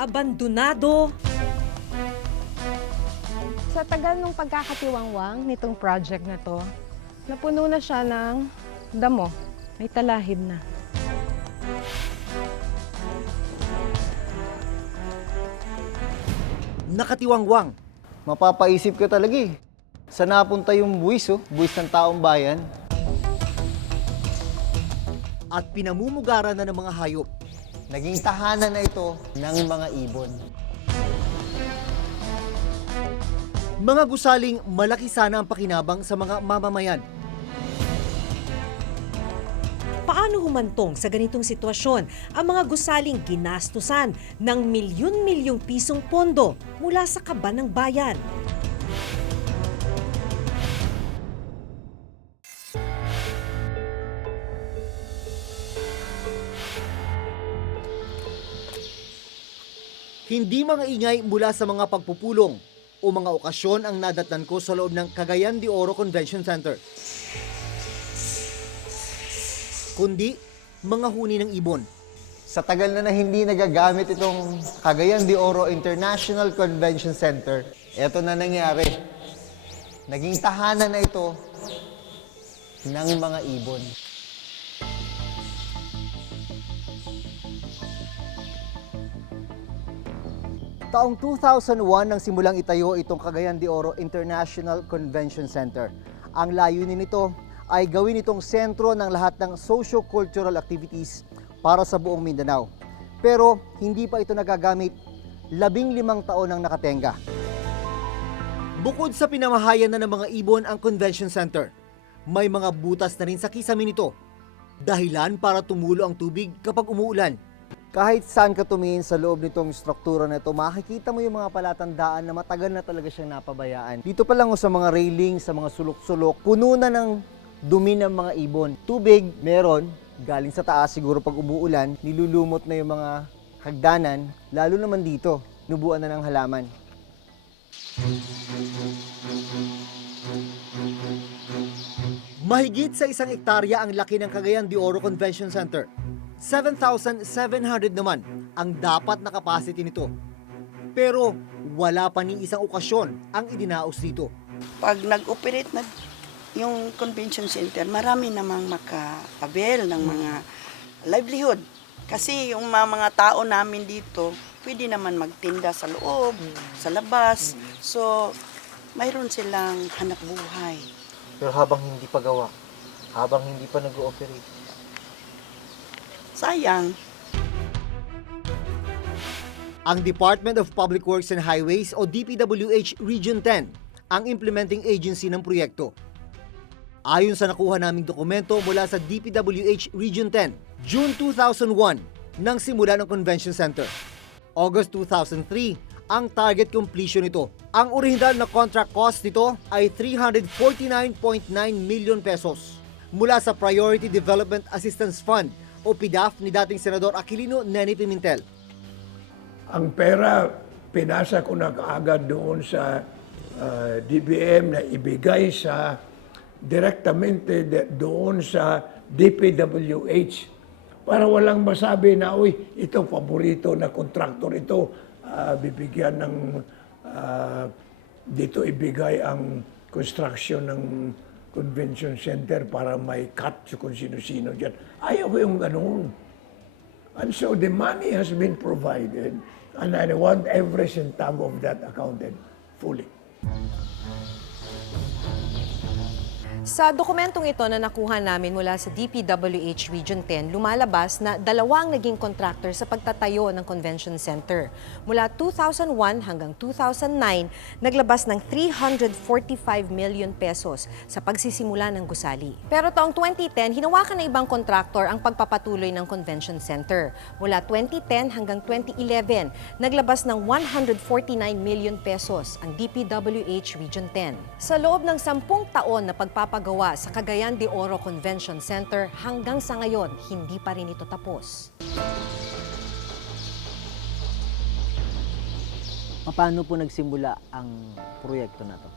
Abandonado. Sa tagal ng pagkakatiwangwang nitong project na to, napuno na siya ng damo. May talahib na. Nakatiwangwang. Mapapaisip ka talaga eh. Saan napunta yung buwis, buwis ng taong bayan? At pinamumugaran na ng mga hayop. Naging tahanan na ito ng mga ibon. Mga gusaling malaki sana ang pakinabang sa mga mamamayan. Paano humantong sa ganitong sitwasyon ang mga gusaling ginastusan ng milyon-milyong pisong pondo mula sa kaban ng bayan? Hindi mga ingay mula sa mga pagpupulong o mga okasyon ang nadatnan ko sa loob ng Cagayan de Oro Convention Center. Kundi mga huni ng ibon. Sa tagal na hindi nagagamit itong Cagayan de Oro International Convention Center, eto na nangyari. Naging tahanan na ito ng mga ibon. Taong 2001 nang simulang itayo itong Cagayan de Oro International Convention Center. Ang layunin nito ay gawin itong sentro ng lahat ng socio-cultural activities para sa buong Mindanao. Pero hindi pa ito nagagamit, 15 taon ang nakatenga. Bukod sa pinamahayan na ng mga ibon ang convention center, may mga butas na rin sa kisame nito. Dahilan para tumulo ang tubig kapag umuulan. Kahit saan ka tumingin sa loob nitong struktura na ito, makikita mo yung mga palatandaan na matagal na talaga siyang napabayaan. Dito pa lang sa mga railing, sa mga sulok-sulok, puno na ng dumi ng mga ibon. Tubig, meron, galing sa taas siguro pag umuulan, nilulumot na yung mga hagdanan, lalo naman dito, nubuan na ng halaman. Mahigit sa 1 hektarya ang laki ng Cagayan de Oro Convention Center. 7,700 naman ang dapat na capacity nito. Pero wala pa ni isang okasyon ang idinaos dito. Pag nag-operate na yung convention center, marami namang maka-avail ng mga livelihood. Kasi yung mga tao namin dito, pwede naman magtinda sa loob, sa labas. So, mayroon silang hanap buhay. Pero habang hindi pa gawa, habang hindi pa nag-ooperate, Sayang. Ang Department of Public Works and Highways o DPWH Region 10 ang implementing agency ng proyekto. Ayon sa nakuha naming dokumento mula sa DPWH Region 10, June 2001 nang simula ng Convention Center. August 2003 ang target completion nito. Ang orihinal na contract cost nito ay 349.9 million pesos mula sa Priority Development Assistance Fund o PDAF ni dating Senador Aquilino Neni Pimentel. Ang pera, pinasa ko na kaagad doon sa DBM na ibigay sa direktamente doon sa DPWH para walang masabi na, uy, ito paborito na kontraktor ito, bibigyan ng, dito ibigay ang construction ng convention center para may cut sa kung sino-sino dyan. Ayaw ko yung ganun. And so the money has been provided and I want every centavo of that accounted fully. Sa dokumentong ito na nakuha namin mula sa DPWH Region 10, lumalabas na 2 ang naging contractor sa pagtatayo ng convention center. Mula 2001 hanggang 2009, naglabas ng 345 million pesos sa pagsisimula ng gusali. Pero taong 2010, hinawakan ng ibang contractor ang pagpapatuloy ng convention center. Mula 2010 hanggang 2011, naglabas ng 149 million pesos ang DPWH Region 10. Sa loob ng 10 taon na pagpapagawa sa Cagayan de Oro Convention Center, hanggang sa ngayon, hindi pa rin ito tapos. Paano po nagsimula ang proyekto na to?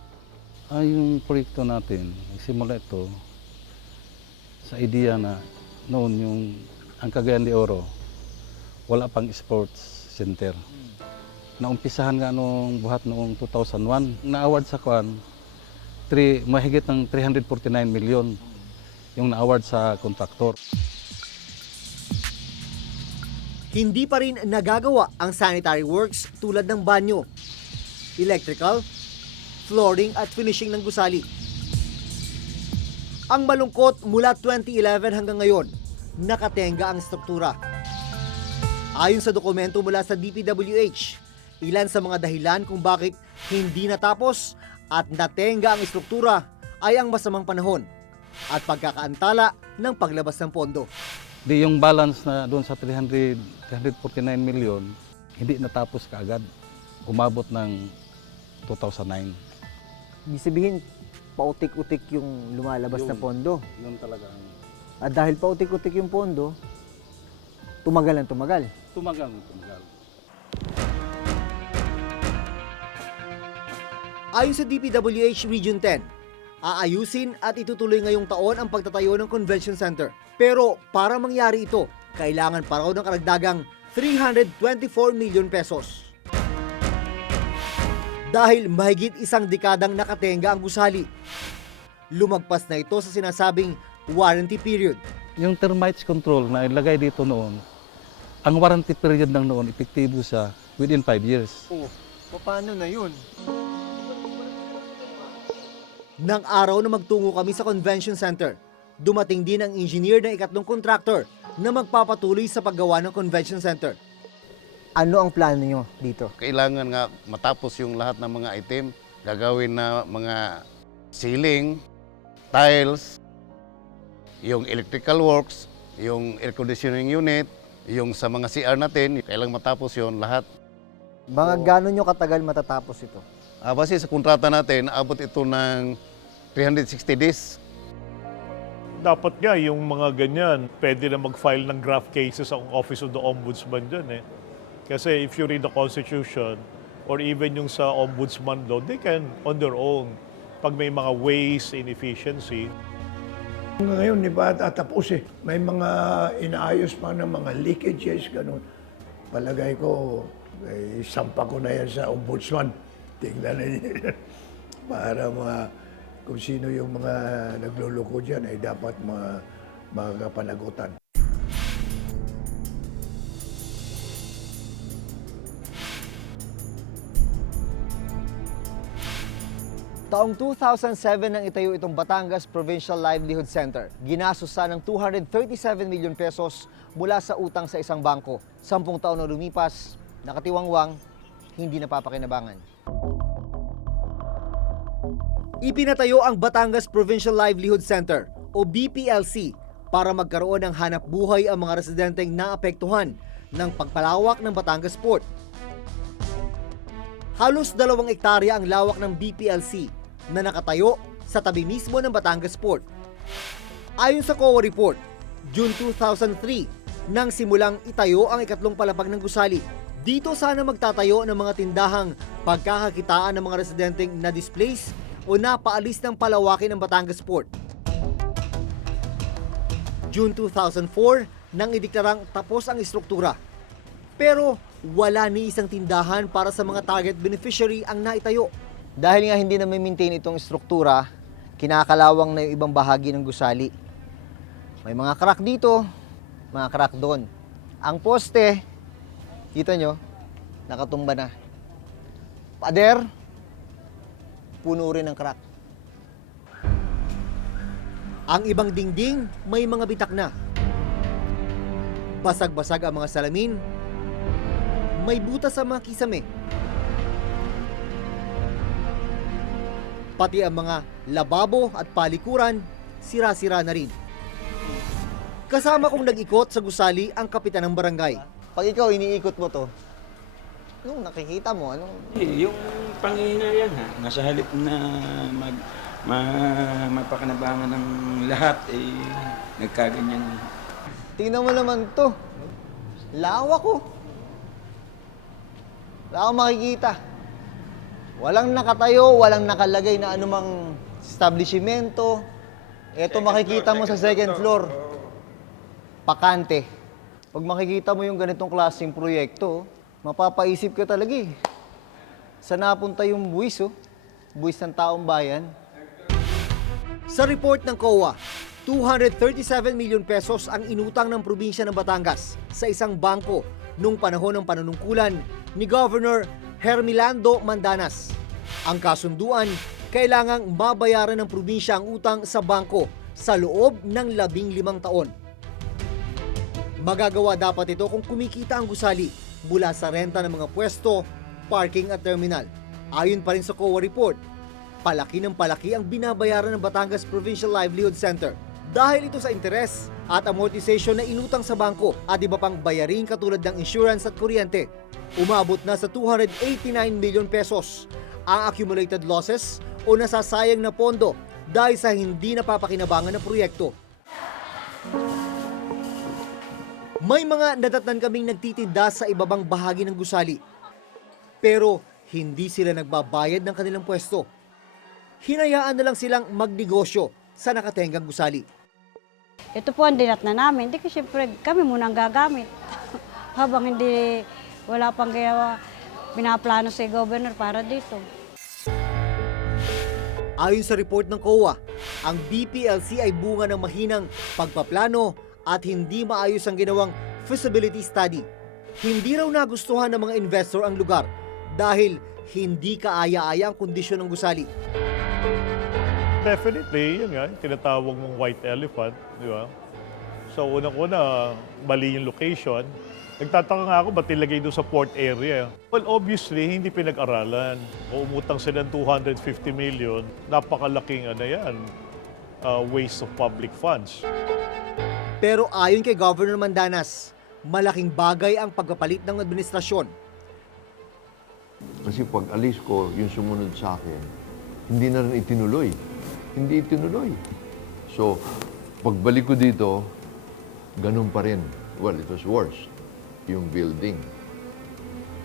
Yung proyekto natin, simula ito sa idea na noon ang Cagayan de Oro, wala pang sports center. Naumpisahan nga nung buhat noong 2001, na-award sa Kwan, mahigit ng 349 million yung na-award sa kontraktor. Hindi pa rin nagagawa ang sanitary works tulad ng banyo, electrical, flooring at finishing ng gusali. Ang malungkot, mula 2011 hanggang ngayon, nakatenga ang struktura. Ayon sa dokumento mula sa DPWH, ilan sa mga dahilan kung bakit hindi natapos at natenga ang struktura ay ang masamang panahon at pagkakaantala ng paglabas ng pondo. Di yung balance na doon sa 349 million, hindi natapos kaagad. Umabot ng 2009. Ibig sabihin, pautik-utik yung lumalabas na pondo. Yun talaga. At dahil pautik-utik yung pondo, tumagal ang tumagal. Tumagal. Ayon sa DPWH Region 10, aayusin at itutuloy ngayong taon ang pagtatayo ng convention center. Pero para mangyari ito, kailangan pa raw ng karagdagang 324 million pesos. Dahil mahigit isang dekadang nakatenga ang gusali. Lumagpas na ito sa sinasabing warranty period. Yung termites control na ilagay dito noon, ang warranty period ng noon, epektibo siya within 5 years. Oh, paano na yun? Nang araw na magtungo kami sa convention center, dumating din ang engineer ng ikatlong contractor na magpapatuloy sa paggawa ng convention center. Ano ang plano nyo dito? Kailangan nga matapos yung lahat ng mga item, gagawin na mga ceiling, tiles, yung electrical works, yung air conditioning unit, yung sa mga CR natin, kailangan matapos yon lahat. Mga gano'n nyo katagal matatapos ito? Base sa kontrata natin, abot ito ng 360 days. Dapat nga yung mga ganyan, pwede na mag-file ng draft cases ang Office of the Ombudsman dyan eh. Kasi if you read the Constitution, or even yung sa Ombudsman law, they can, on their own, pag may mga waste, inefficiency. Ngayon, di ba, tatapos eh. May mga inaayos pa ng mga leakages, ganun. Palagay ko, sampa ko na yan sa Ombudsman. Tingnan na yan. Para kung sino yung mga nagluloko dyan, ay dapat makapanagutan. Taong 2007 nang itayo itong Batangas Provincial Livelihood Center. Ginasusan ng 237 million pesos mula sa utang sa isang bangko. 10 taon na lumipas, nakatiwangwang, hindi napapakinabangan. Ipinatayo ang Batangas Provincial Livelihood Center o BPLC para magkaroon ng hanap buhay ang mga residenteng naapektuhan ng pagpalawak ng Batangas Port. Halos 2 hektarya ang lawak ng BPLC na nakatayo sa tabi mismo ng Batangas Port. Ayon sa COA report, June 2003 nang simulang itayo ang ikatlong palapag ng gusali. Dito sana magtatayo ng mga tindahang pagkakakitaan ng mga residenteng na-displace o napaalis ng palawakin ng Batangas Port. June 2004 nang ideklarang tapos ang istruktura. Pero wala ni isang tindahan para sa mga target beneficiary ang naitayo. Dahil nga hindi na may maintain itong struktura, kinakalawang na yung ibang bahagi ng gusali. May mga crack dito, mga crack doon. Ang poste, kita nyo, nakatumba na. Pader, puno rin ng crack. Ang ibang dingding may mga bitak na. Basag-basag ang mga salamin, may butas sa mga kisame. Pati ang mga lababo at palikuran, sira-sira na rin. Kasama kong nag-ikot sa gusali ang kapitan ng barangay. Pag ikaw iniikot mo to, anong nakikita mo? Yung panghihinayang nasa halip na mapakinabangan ng lahat, nagkaganyan. Tingnan mo naman to. Lawak ko. Wala akong makikita. Walang nakatayo, walang nakalagay na anumang establishmento. Ito makikita mo sa second floor. Pakante. Pag makikita mo yung ganitong klaseng proyekto, mapapaisip ka talaga eh. Saan napunta yung buwis, oh? Buwis ng taong bayan. Sa report ng COA, 237 milyon pesos ang inutang ng probinsya ng Batangas sa isang bangko nung panahon ng panunungkulan ni Governor Hermelando Mandanas. Ang kasunduan, kailangang mabayaran ng probinsya ang utang sa bangko sa loob ng 15 taon. Magagawa dapat ito kung kumikita ang gusali mula sa renta ng mga pwesto, parking at terminal. Ayon pa rin sa COA report, palaki ng palaki ang binabayaran ng Batangas Provincial Livelihood Center dahil ito sa interes at amortization na inutang sa bangko at iba pang bayarin katulad ng insurance at kuryente. Umabot na sa 289 milyon pesos ang accumulated losses o nasasayang na pondo dahil sa hindi napapakinabangan ng proyekto. May mga nadatnan kaming nagtitinda sa ibabang bahagi ng gusali. Pero hindi sila nagbabayad ng kanilang pwesto. Hinayaan na lang silang magnegosyo sa nakatenggang gusali. Ito po ang dinat na namin. Hindi ko siyempre kami muna ang gagamit. Habang hindi wala pang gawa, pinaplano si Governor para dito. Ayon sa report ng COA, ang BPLC ay bunga ng mahinang pagpaplano at hindi maayos ang ginawang feasibility study. Hindi raw nagustuhan ng mga investor ang lugar dahil hindi kaaya-aya ang kondisyon ng gusali. Definitely, yun nga, tinatawag mong white elephant, di ba? So, unang-una, mali yung location. Nagtataka nga ako, ba't nilagay doon sa port area? Well, obviously, hindi pinag-aralan. O umutang sila ng 250 million, napakalaking waste of public funds. Pero ayon kay Governor Mandanas, malaking bagay ang pagpapalit ng administrasyon. Kasi pag alis ko, yung sumunod sa akin, hindi na rin itinuloy. Hindi itinuloy. So, pagbalik ko dito, ganun pa rin. Well, it was worse, yung building.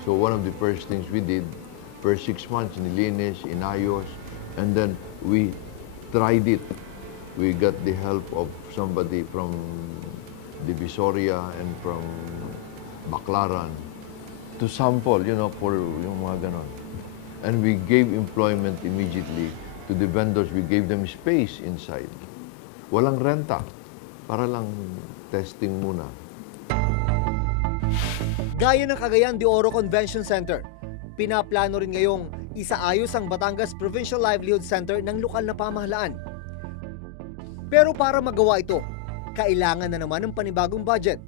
So, one of the first things we did, first 6 months, nilinis, inayos, and then we tried it. We got the help of somebody from Divisoria and from Baclaran to sample, for yung mga ganon. And we gave employment immediately to the vendors. We gave them space inside. Walang renta. Para lang testing muna. Gaya ng Cagayan de Oro Convention Center, pinaplano rin ngayong isaayos ang Batangas Provincial Livelihood Center ng lokal na pamahalaan. Pero para magawa ito, kailangan na naman ng panibagong budget.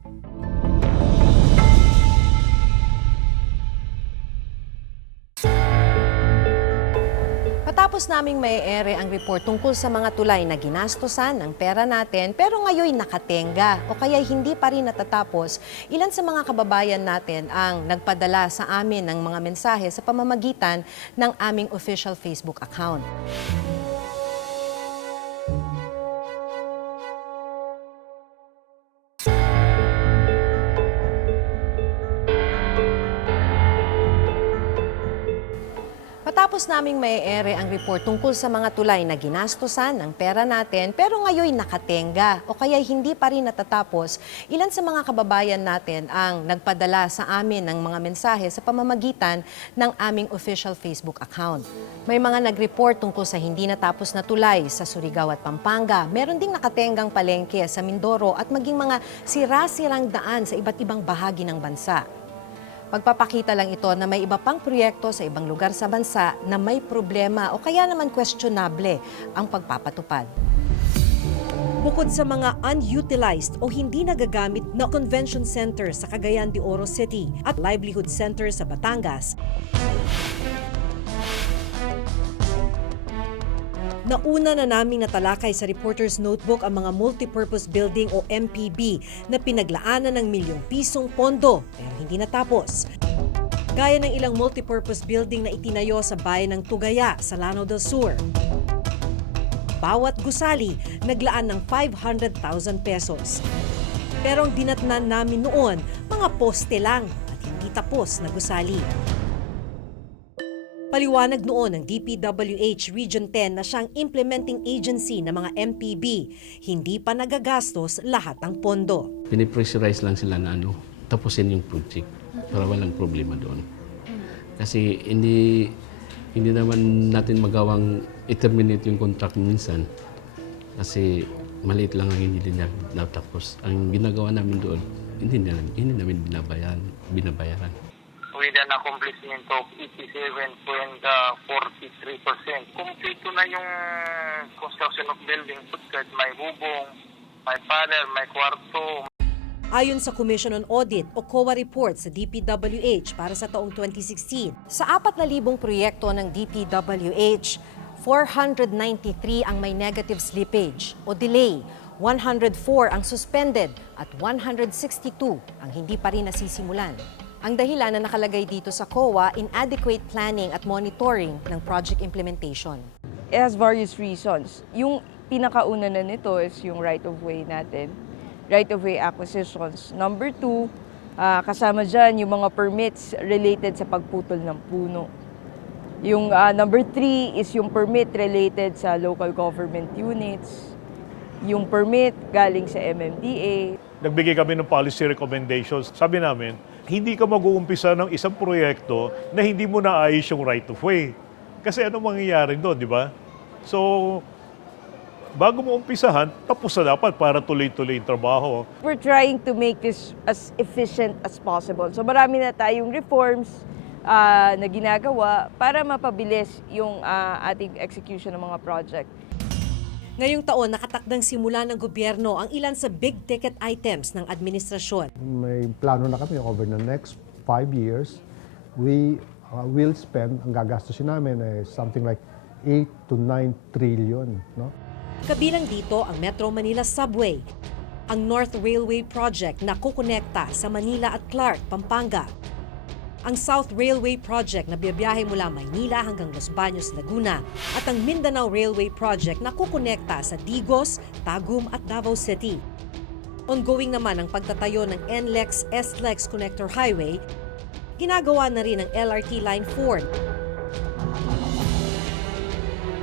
Matapos naming mai-ere ang report tungkol sa mga tulay na ginastosan ng pera natin pero ngayon nakatenga o kaya hindi pa rin natatapos, ilan sa mga kababayan natin ang nagpadala sa amin ng mga mensahe sa pamamagitan ng aming official Facebook account. Matapos naming mai-ere ang report tungkol sa mga tulay na ginastosan ng pera natin pero ngayon nakatenga o kaya hindi pa rin natatapos, ilan sa mga kababayan natin ang nagpadala sa amin ng mga mensahe sa pamamagitan ng aming official Facebook account. May mga nag-report tungkol sa hindi natapos na tulay sa Surigao at Pampanga. Meron ding nakatenggang palengke sa Mindoro at maging mga sira-sirang daan sa iba't ibang bahagi ng bansa. Magpapakita lang ito na may iba pang proyekto sa ibang lugar sa bansa na may problema o kaya naman questionable ang pagpapatupad. Bukod sa mga unutilized o hindi nagagamit na convention center sa Cagayan de Oro City at livelihood center sa Batangas, nauna na naming natalakay sa Reporter's Notebook ang mga multipurpose building o MPB na pinaglaanan ng milyong pisong pondo pero hindi natapos. Gaya ng ilang multipurpose building na itinayo sa bayan ng Tugaya sa Lanao del Sur. Bawat gusali naglaan ng 500,000 pesos. Pero ang dinatnan namin noon, mga poste lang at hindi tapos na gusali. Paliwanag noon ng DPWH Region 10 na siyang implementing agency ng mga MPB. Hindi pa nagagastos lahat ng pondo. Pinipressurize lang sila na tapusin yung project para walang problema doon. Kasi hindi naman natin magawang i-terminate yung contract minsan kasi maliit lang ang hindi natapos. Ang ginagawa namin doon, hindi namin binabayaran. With an accomplishment of 87.43%. Kompleto na yung construction of building. May bubong, may panel, may kwarto. Ayon sa Commission on Audit o COA report sa DPWH para sa taong 2016, Sa 4,000 proyekto ng DPWH, 493 ang may negative slippage o delay, 104 ang suspended at 162 ang hindi pa rin nasisimulan. Ang dahilan na nakalagay dito sa COA, inadequate planning at monitoring ng project implementation. It has various reasons. Yung pinakauna na nito is yung right-of-way natin, right-of-way acquisitions. Number 2, kasama dyan yung mga permits related sa pagputol ng puno. Yung number 3 is yung permit related sa local government units. Yung permit galing sa MMDA. Nagbigay kami ng policy recommendations. Sabi namin, hindi ka mag-uumpisa ng isang proyekto na hindi mo naayos yung right-of-way. Kasi ano mangyayari doon, di ba? So, bago mo umpisahan, tapos na dapat para tuloy-tuloy yung trabaho. We're trying to make this as efficient as possible. So marami na tayong reforms na ginagawa para mapabilis yung ating execution ng mga project. ngayong taon nakatakdang simula ng gobyerno ang ilan sa big-ticket items ng administrasyon. May plano na kami over the next 5 years. We will spend, ang gagastusin namin ay something like 8 to 9 trillion. No? Kabilang dito ang Metro Manila Subway, ang North Railway Project na kukonekta sa Manila at Clark, Pampanga, ang South Railway Project na biyabiyahe mula Maynila hanggang Los Baños, Laguna, at ang Mindanao Railway Project na kukonekta sa Digos, Tagum at Davao City. Ongoing naman ang pagtatayo ng NLEX SLEX Connector Highway, ginagawa na rin ang LRT Line 4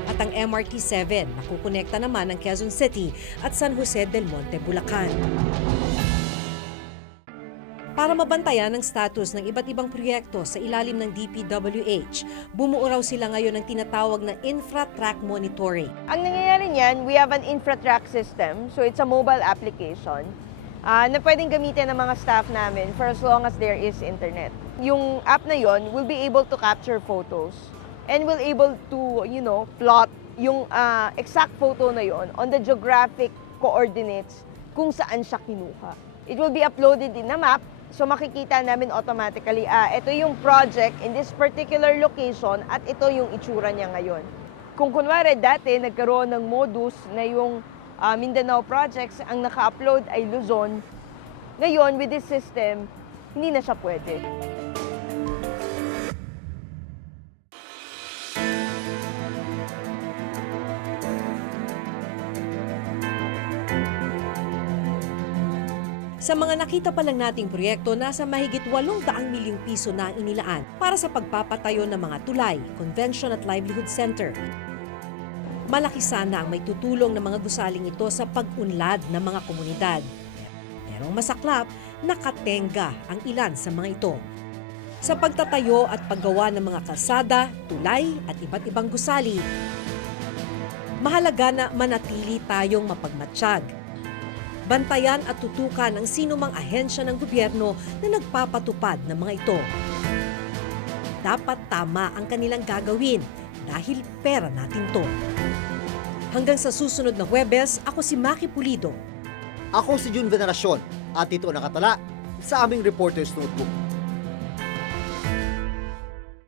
at ang MRT-7 na kukonekta naman ng Quezon City at San Jose del Monte, Bulacan. Para mabantayan ang status ng iba't ibang proyekto sa ilalim ng DPWH, bumuo raw sila ngayon ng tinatawag na infra-track monitoring. Ang nangyayari niyan, we have an infra-track system. So it's a mobile application na pwedeng gamitin ng mga staff namin for as long as there is internet. Yung app na yon will be able to capture photos and will able to, plot yung exact photo na yon on the geographic coordinates kung saan siya kinuha. It will be uploaded in a map. So makikita namin automatically, ito yung project in this particular location at ito yung itsura niya ngayon. Kung kunwari dati nagkaroon ng modus na yung Mindanao projects, ang naka-upload ay Luzon, ngayon with this system, hindi na siya pwede. Sa mga nakita pa lang nating proyekto, nasa mahigit 800 milyong piso na ang inilaan para sa pagpapatayo ng mga tulay, convention at livelihood center. Malaki sana ang may tutulong ng mga gusaling ito sa pag-unlad ng mga komunidad. Pero ang masaklap, nakatenga ang ilan sa mga ito. Sa pagtatayo at paggawa ng mga kalsada, tulay at iba't ibang gusali, mahalaga na manatili tayong mapagmatsyag. Bantayan at tutukan ang sinumang ahensya ng gobyerno na nagpapatupad ng mga ito. Dapat tama ang kanilang gagawin dahil pera natin to. Hanggang sa susunod na Huwebes, ako si Maki Pulido. Ako si Jun Veneracion at ito nakatala sa aming Reporter's Notebook.